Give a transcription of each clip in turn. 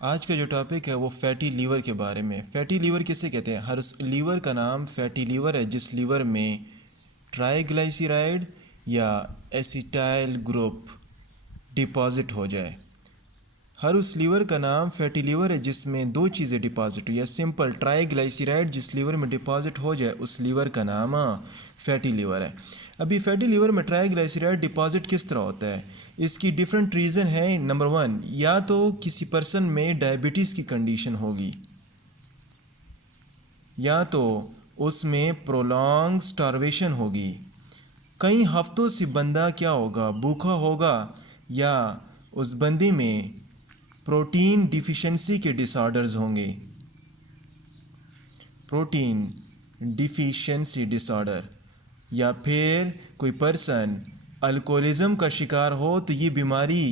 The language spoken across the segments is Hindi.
आज का जो टॉपिक है वो फैटी लीवर के बारे में। फैटी लीवर किसे कहते हैं? हर उस लीवर का नाम फैटी लीवर है जिस लीवर में ट्राइग्लिसराइड या एसिटाइल ग्रुप डिपॉजिट हो जाए। हर उस लीवर का नाम फैटी लीवर है जिसमें दो चीज़ें डिपॉजिट हो, या सिंपल ट्राइग्लिसराइड जिस लीवर में डिपॉजिट हो जाए उस लीवर का नाम फैटी लीवर है। अभी फैटी लीवर में ट्राइग्लिसराइड डिपॉजिट किस तरह होता है, इसकी डिफरेंट रीज़न है। नंबर वन, या तो किसी पर्सन में डायबिटीज़ की कंडीशन होगी, या तो उसमें प्रोलॉन्ग स्टार्वेशन होगी, कई हफ्तों से बंदा क्या होगा, भूखा होगा, या उस बंदे में प्रोटीन डिफिशिएंसी के डिसऑर्डर्स होंगे, प्रोटीन डिफिशिएंसी डिसऑर्डर, या फिर कोई पर्सन अल्कोहलिज्म का शिकार हो तो ये बीमारी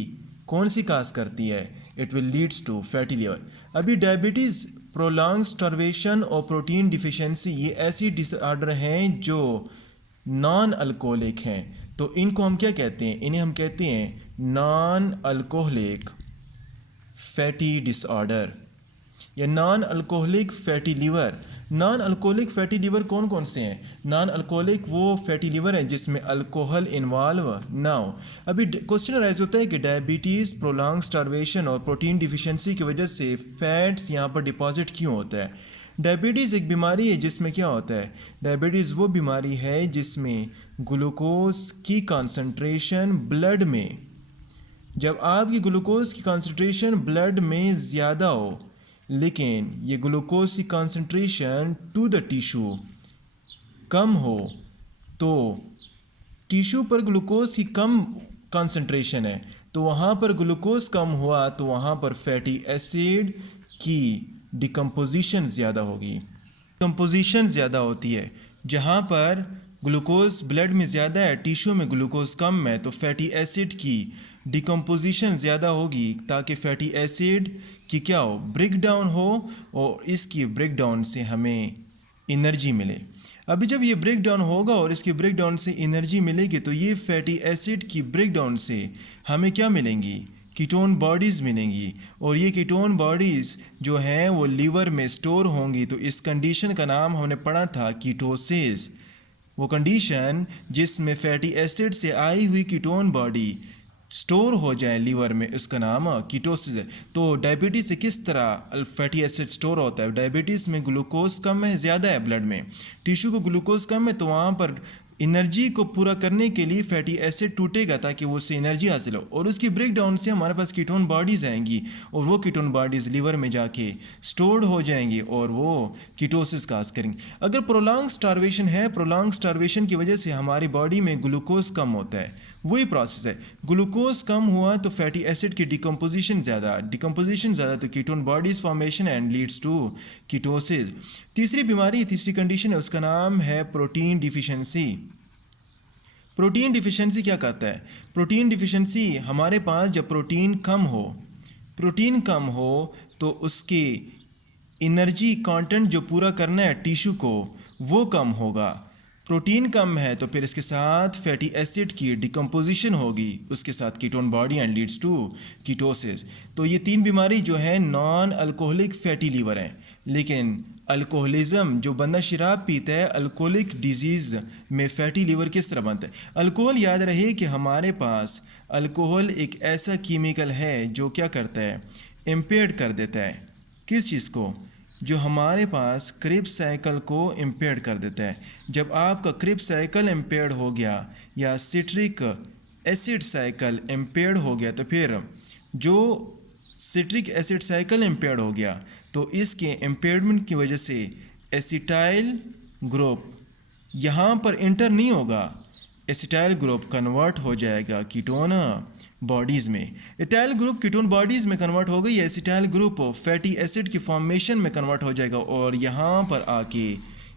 कौन सी काज करती है, it will leads to fatty liver. अभी डायबिटीज़, प्रोलॉन्ग स्टार्वेशन और प्रोटीन डिफिशिएंसी ये ऐसी डिसऑर्डर हैं जो नॉन अल्कोहलिक हैं, तो इनको हम क्या कहते हैं? इन्हें हम कहते हैं नॉन अल्कोहलिक फैटी डिसऑर्डर या non alcoholic fatty liver. Non alcoholic fatty liver कौन कौन से हैं? नॉन अल्कोहलिक वो फैटी लीवर है जिसमें अल्कोहल इन्वॉल्व ना हो। अभी क्वेश्चन राइज होता है कि डायबिटीज़, प्रोलॉन्ग स्टार्वेशन और प्रोटीन डिफिशिएंसी की वजह से फैट्स यहाँ पर डिपॉजिट क्यों होता है? डायबिटीज़ एक बीमारी है जिसमें क्या होता है, डायबिटीज़ वो बीमारी है जिसमें ग्लूकोज की कॉन्सेंट्रेशन ब्लड में, जब आपकी ग्लूकोज की कॉन्सेंट्रेशन ब्लड में ज़्यादा हो लेकिन ये ग्लूकोज की कॉन्सेंट्रेशन टू द टिश्यू कम हो, तो टिश्यू पर ग्लूकोज की कम कॉन्सेंट्रेशन है तो वहाँ पर ग्लूकोज कम हुआ तो वहाँ पर फैटी एसिड की डिकम्पोजिशन ज़्यादा होगी। कंपोजिशन ज़्यादा होती है, जहाँ पर ग्लूकोज ब्लड में ज़्यादा है, टिश्यू में ग्लूकोज कम है, तो फैटी एसिड की डिकम्पोजिशन ज़्यादा होगी ताकि फैटी एसिड की क्या हो, ब्रेक डाउन हो, और इसकी ब्रेक डाउन से हमें एनर्जी मिले। अभी जब ये ब्रेक डाउन होगा और इसकी ब्रेक डाउन से एनर्जी मिलेगी तो ये फैटी एसिड की ब्रेक डाउन से हमें क्या मिलेंगी, कीटोन बॉडीज़ मिलेंगी, और ये कीटोन बॉडीज़ जो हैं वो लीवर में स्टोर होंगी। तो इस कंडीशन का नाम हमने पढ़ा था कीटोसिस। वो कंडीशन जिसमें फैटी एसिड से आई हुई कीटोन बॉडी स्टोर हो जाए लीवर में, उसका नाम कीटोसिस है। तो डायबिटीज़ से किस तरह फैटी एसिड स्टोर होता है? डायबिटीज़ में ग्लूकोज कम है, ज़्यादा है ब्लड में, टिश्यू को ग्लूकोज कम है, तो वहाँ पर एनर्जी को पूरा करने के लिए फैटी एसिड टूटेगा ताकि वो उससे एनर्जी हासिल हो, और उसकी ब्रेक डाउन से हमारे पास कीटोन बॉडीज़ आएंगी और वो कीटोन बॉडीज़ लीवर में जाके स्टोर्ड हो जाएंगी और वो कीटोसिस काज करेंगी। अगर प्रोलॉन्ग स्टार्वेशन है, प्रोलॉन्ग स्टार्वेशन की वजह से हमारी बॉडी में ग्लूकोज कम होता है, वही प्रोसेस है, ग्लूकोज कम हुआ तो फैटी एसिड की डिकम्पोजिशन ज़्यादा तो ketone bodies formation and leads to ketosis. तीसरी कंडीशन है, उसका नाम है प्रोटीन डिफिशिएंसी। प्रोटीन डिफिशिएंसी क्या करता है? प्रोटीन डिफिशिएंसी हमारे पास जब प्रोटीन कम हो तो उसके एनर्जी कंटेंट जो पूरा करना है टिश्यू को वो कम होगा। प्रोटीन कम है तो फिर इसके साथ फैटी एसिड की डिकम्पोजिशन होगी, उसके साथ ketone body and leads to ketosis. तो ये तीन बीमारी जो है नॉन अल्कोहलिक फैटी लीवर हैं। लेकिन अल्कोहलिज्म, जो बंदा शराब पीता है, अल्कोहलिक डिजीज़ में फैटी लीवर किस तरह बनता है? अल्कोहल, याद रहे कि हमारे पास अल्कोहल एक ऐसा केमिकल है जो क्या करता है, इम्पेयर कर देता है किस चीज़ को, जो हमारे पास क्रेब्स साइकिल को इम्पेयर कर देता है। जब आपका क्रेब्स साइकिल इम्पेयर्ड हो गया या सिट्रिक एसिड साइकिल इम्पेयर्ड हो गया, तो फिर जो सिट्रिक एसिड साइकिल इम्पेयर्ड हो गया तो इसके इम्पेयरमेंट की वजह से एसिटाइल ग्रुप यहाँ पर इंटर नहीं होगा, एसिटाइल ग्रुप कन्वर्ट हो जाएगा कीटोन बॉडीज़ में। एटाइल ग्रुप कीटोन बॉडीज़ में कन्वर्ट हो गई, एसिटाइल ग्रुप फैटी एसिड की फॉर्मेशन में कन्वर्ट हो जाएगा और यहाँ पर आके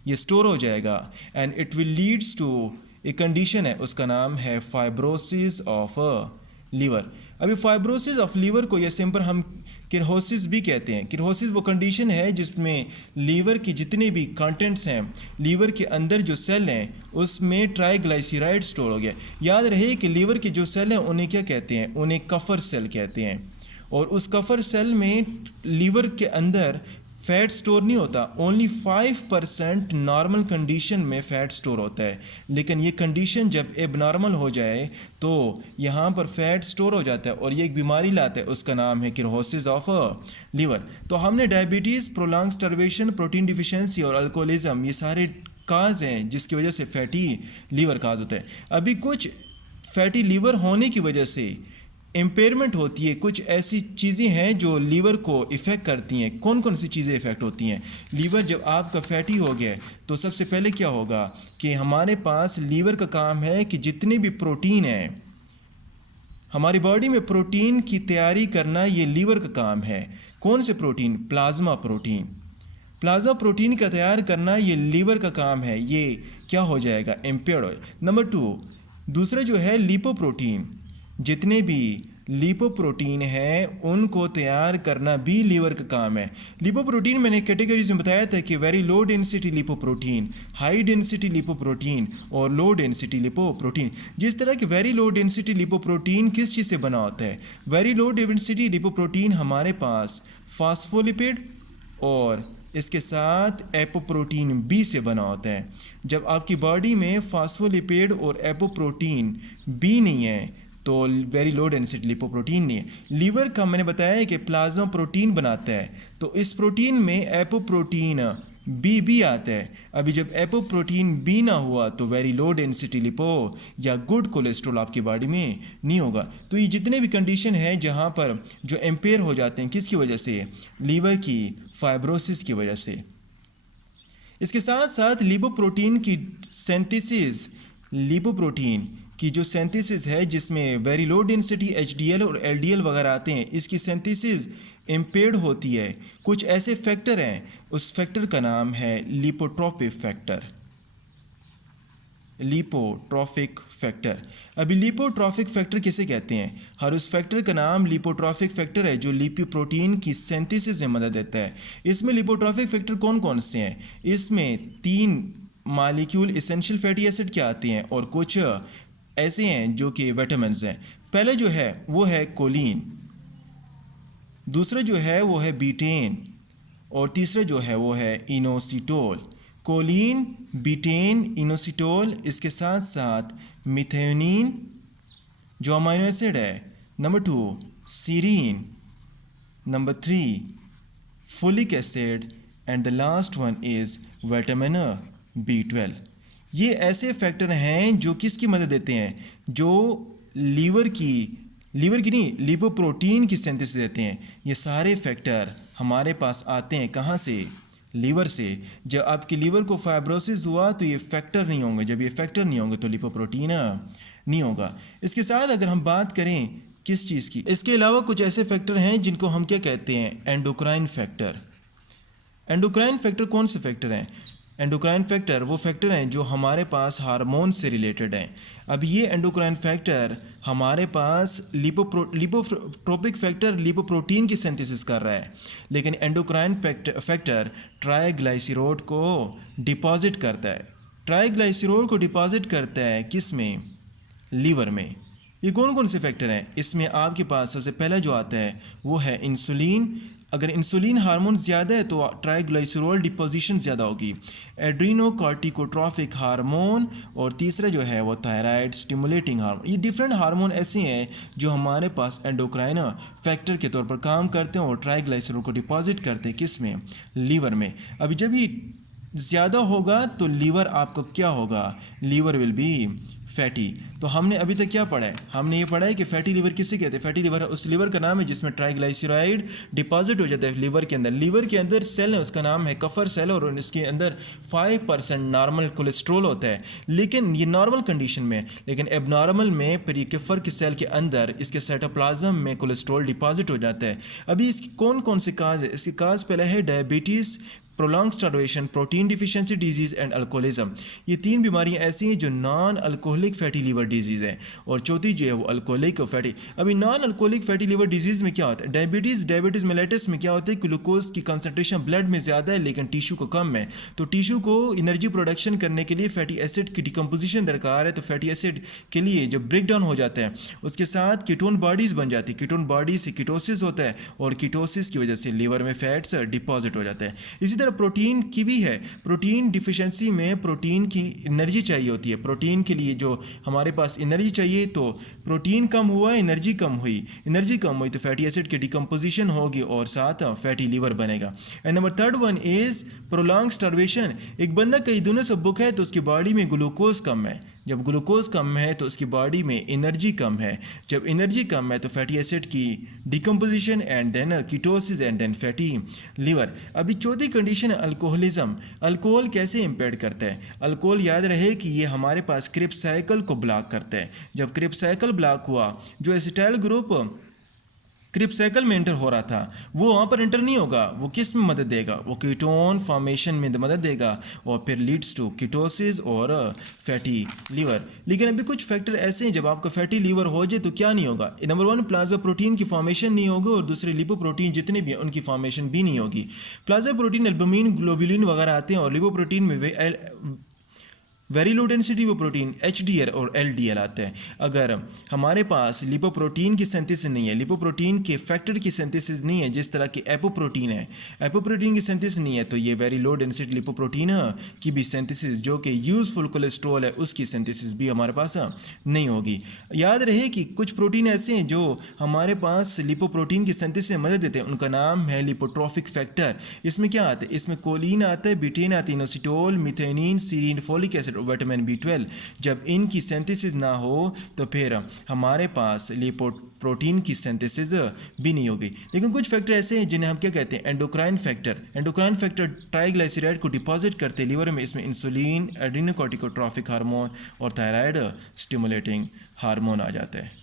ये स्टोर हो जाएगा and it will leads to एक कंडीशन है, उसका नाम है फाइब्रोसिस ऑफ लीवर। अभी फाइब्रोसिस ऑफ लीवर को या सिंपल हम किरहोसिस भी कहते हैं। किरहोसिस वो कंडीशन है जिसमें लीवर के जितने भी कंटेंट्स हैं, लीवर के अंदर जो सेल हैं उसमें ट्राइग्लिसराइड स्टोर हो गया। याद रहे कि लीवर के जो सेल हैं उन्हें क्या कहते हैं, उन्हें कफर सेल कहते हैं, और उस कफर सेल में लीवर के अंदर फैट स्टोर नहीं होता, ओनली 5% नॉर्मल कंडीशन में फ़ैट स्टोर होता है। लेकिन ये कंडीशन जब एबनॉर्मल हो जाए तो यहाँ पर फैट स्टोर हो जाता है और ये एक बीमारी लाता है, उसका नाम है किरोसिस ऑफ लीवर। तो हमने diabetes, prolong starvation, protein deficiency और अल्कोहलिज्म, ये सारे काज हैं जिसकी वजह से फैटी लीवर काज होता है। अभी कुछ फैटी लीवर होने की वजह से इम्पेयरमेंट होती है, कुछ ऐसी चीज़ें हैं जो लीवर को इफ़ेक्ट करती हैं। कौन कौन सी चीज़ें इफ़ेक्ट होती हैं? लीवर जब आपका फैटी हो गया तो सबसे पहले क्या होगा कि हमारे पास लीवर का काम है कि जितने भी प्रोटीन हैं हमारी बॉडी में, प्रोटीन की तैयारी करना ये लीवर का काम है। कौन से protein? Plasma protein. Plasma protein का तैयार करना ये लीवर का काम है, ये क्या हो जाएगा? इम्पेयर्ड। नंबर 2, दूसरा जो है लिपोप्रोटीन। जितने भी लिपोप्रोटीन हैं उनको तैयार करना भी लीवर का काम है। लिपोप्रोटीन मैंने कैटेगरीज में बताया था कि very low density lipoprotein, high density lipoprotein और लो डेंसिटी लिपोप्रोटीन। जिस तरह कि वेरी लो डेंसिटी लिपोप्रोटीन किस चीज़ से बना होता है? वेरी लो डेंसिटी लिपोप्रोटीन हमारे पास फास्फोलिपिड और इसके साथ एपोप्रोटीन बी से बना होता है। जब आपकी बॉडी में फास्फोलिपिड और एपोप्रोटीन बी नहीं है तो वेरी लो डेंसिटी लिपोप्रोटीन नहीं है। लीवर का मैंने बताया है कि प्लाज्मा प्रोटीन बनाता है, तो इस प्रोटीन में एपोप्रोटीन बी भी आता है। अभी जब एपोप्रोटीन बी ना हुआ तो वेरी लो डेंसिटी लिपो या गुड कोलेस्ट्रॉल आपकी बॉडी में नहीं होगा। तो ये जितने भी कंडीशन हैं जहाँ पर जो एम्पेयर हो जाते हैं, किसकी वजह से? लीवर की फाइब्रोसिस की वजह से। इसके साथ साथ लिपोप्रोटीन की सिंथेसिस, लिपोप्रोटीन की जो सिंथेसिस है जिसमें वेरी लो डेंसिटी HDL और LDL वगैरह आते हैं, इसकी सिंथेसिस इम्पेयर्ड होती है। कुछ ऐसे फैक्टर हैं, उस फैक्टर का नाम है लिपोट्रोपिक फैक्टर। लिपोट्रोफिक फैक्टर। अभी लिपोट्रोफिक फैक्टर किसे कहते हैं? हर उस फैक्टर का नाम लिपोट्रोफिक फैक्टर है जो लिपोप्रोटीन की सिंथेसिस में मदद देता है। इसमें लिपोट्रोफिक फैक्टर कौन कौन से हैं? इसमें 3 मॉलिक्यूल एसेंशियल फैटी एसिड के आते हैं और कुछ ऐसे हैं जो कि विटामिन हैं। पहले जो है वो है कोलिन, दूसरा जो है वो है बीटेन और तीसरा जो है वो है इनोसिटोल। कोलिन, बीटेन, इनोसिटोल, इसके साथ साथ मिथेनिन जो अमाइनो एसिड है। Number 2 serine, number 3 folic acid and the last one is vitamin B12। ये ऐसे फैक्टर हैं जो किसकी मदद देते हैं? जो लीवर की नहीं, लिपोप्रोटीन की सिंथेसिस देते हैं। ये सारे फैक्टर हमारे पास आते हैं कहाँ से? लीवर से। जब आपके लीवर को फाइब्रोसिस हुआ तो ये फैक्टर नहीं होंगे, जब ये फैक्टर नहीं होंगे तो लिपोप्रोटीन नहीं होगा। इसके साथ अगर हम बात करें किस चीज़ की, इसके अलावा कुछ ऐसे फैक्टर हैं जिनको हम क्या कहते हैं? Endocrine factor. एंडोक्राइन फैक्टर कौन से फैक्टर हैं? एंडोक्राइन फैक्टर वो फैक्टर हैं जो हमारे पास हार्मोन से रिलेटेड हैं। अब ये एंडोक्राइन फैक्टर हमारे पास लिपोट्रोपिक फैक्टर लिपोप्रोटीन की सिंथेसिस कर रहा है, लेकिन एंडोक्राइन फैक्टर ट्राइग्लाइसराइड को डिपॉजिट करता है। ट्राइग्लाइसराइड को डिपॉजिट करता है किस में? लीवर में। ये कौन कौन से फैक्टर हैं? इसमें आपके पास सबसे पहला जो आता है वो है इंसुलिन। अगर इंसुलिन हार्मोन ज़्यादा है तो ट्राइग्लाइसराइड डिपोजिशन ज़्यादा होगी। एड्रीनोकॉर्टिकोट्रॉफिक हार्मोन और तीसरा जो है वो थायराइड स्टिमुलेटिंग हार्मोन। ये डिफरेंट हार्मोन ऐसे हैं जो हमारे पास एंडोक्राइन फैक्टर के तौर पर काम करते हैं और ट्राइग्लाइसराइड को डिपॉजिट करते हैं किस में? लीवर में। अभी जब ये ज़्यादा होगा तो लीवर आपको क्या होगा? Liver will be fatty. तो हमने अभी तक क्या पढ़ा है? हमने ये पढ़ा है कि फैटी लीवर किसे कहते हैं? फैटी लीवर उस लीवर का नाम है जिसमें ट्राइग्लाइसराइड डिपॉजिट हो जाता है लीवर के अंदर। लीवर के अंदर सेल है, उसका नाम है कफर सेल और इसके अंदर 5% नॉर्मल कोलेस्ट्रॉल होता है। लेकिन ये नॉर्मल कंडीशन में, लेकिन एबनॉर्मल में फिर ये कफर के सेल के अंदर इसके साइटोप्लाज्म में कोलेस्ट्रॉल डिपॉजिट हो जाता है। अभी इसकी कौन कौन से काज है? इसके काज पहले है diabetes, prolong starvation, protein deficiency disease and alcoholism. ये 3 बीमारियां ऐसी हैं जो non alcoholic fatty liver disease है, और चौथी जो है वो अल्कोहलिक फैटी। अभी non alcoholic fatty liver disease में क्या होता है? डायबिटीज़ मेलेटस में क्या होता है? ग्लूकोज की कंसनट्रेशन ब्लड में ज़्यादा है लेकिन टिश्यू को कम है, तो टिश्यू को एनर्जी प्रोडक्शन करने के लिए फैटी एसिड की डिकम्पोजिशन दरकार है, तो फैटी एसिड के लिए जब ब्रेक डाउन हो जाता है उसके साथ कीटोन बॉडीज़ बन जाती है, कीटोन बॉडी से कीटोसिस होता है, और कीटोसिस की वजह से लीवर में फैट्स डिपॉजिट हो जाता है। इसी तरह प्रोटीन की भी है, प्रोटीन डिफिशियंसी में प्रोटीन की एनर्जी चाहिए होती है, प्रोटीन के लिए जो हमारे पास एनर्जी चाहिए, तो प्रोटीन कम हुआ, एनर्जी कम हुई तो फैटी एसिड की डिकम्पोजिशन होगी और साथ फैटी लीवर बनेगा। And number third one is prolong starvation. एक बंदा कई दिनों से भूखा है तो उसकी बॉडी में ग्लूकोज कम है, जब ग्लूकोज कम है तो उसकी बॉडी में एनर्जी कम है, जब एनर्जी कम है तो फैटी एसिड की decomposition and then ketosis and then fatty liver. अभी चौथी कंडीशन है अल्कोहलिज्म। अल्कोहल कैसे इम्पेयर करता है? अल्कोहल याद रहे कि ये हमारे पास क्रेब्स साइकिल को ब्लॉक करता है। जब क्रेब्स साइकिल ब्लॉक हुआ, जो एसिटाइल ग्रुप क्रेब्स साइकिल में एंटर हो रहा था वो वहाँ पर एंटर नहीं होगा, वो किस में मदद देगा? वो कीटोन फॉर्मेशन में मदद देगा और फिर लीड्स टू कीटोसिस और फैटी लीवर। लेकिन अभी कुछ फैक्टर ऐसे हैं जब आपका फैटी लीवर हो जाए तो क्या नहीं होगा? नंबर 1 प्लाज्मा प्रोटीन की फॉर्मेशन नहीं होगी, और दूसरे लिपोप्रोटीन जितने भी हैं उनकी फॉर्मेशन भी नहीं होगी। प्लाज्मा प्रोटीन एल्बुमिन, ग्लोबुलिन वगैरह आते हैं, और लिपोप्रोटीन में वेरी लो डेंसिटी वो प्रोटीन HDL और LDL आते हैं। अगर हमारे पास लिपोप्रोटीन की सिंथेसिस नहीं है, लिपोप्रोटीन के फैक्टर की सिंथेसिस नहीं है, जिस तरह की एपोप्रोटीन है, एपोप्रोटीन की सिंथेसिस नहीं है, तो ये वेरी लो डेंसिटी लिपोप्रोटीन की भी सिंथेसिस जो कि यूजफुल कोलेस्ट्रॉल है उसकी सिंथेसिस भी हमारे पास नहीं होगी। याद रहे कि कुछ प्रोटीन ऐसे हैं जो हमारे पास लिपोप्रोटीन की सिंथेसिस में मदद देते हैं, उनका नाम है लिपोट्रोफिक फैक्टर। इसमें क्या आता है? इसमें कोलिन आता है, बिटेन आती है, inositol, methionine, serine, folic acid, vitamin B12। जब इनकी सिंथेसिस ना हो तो फिर हमारे पास लिपोप्रोटीन की सिंथेसिस भी नहीं होगी। लेकिन कुछ फैक्टर ऐसे हैं जिन्हें हम क्या कहते हैं? Endocrine factor. Endocrine factor triglyceride को डिपॉजिट करते लीवर में। इसमें इंसुलिन, एड्रेनोकॉर्टिकोट्रॉफिक हार्मोन और थायराइड स्टिमुलेटिंग हार्मोन आ जाता है।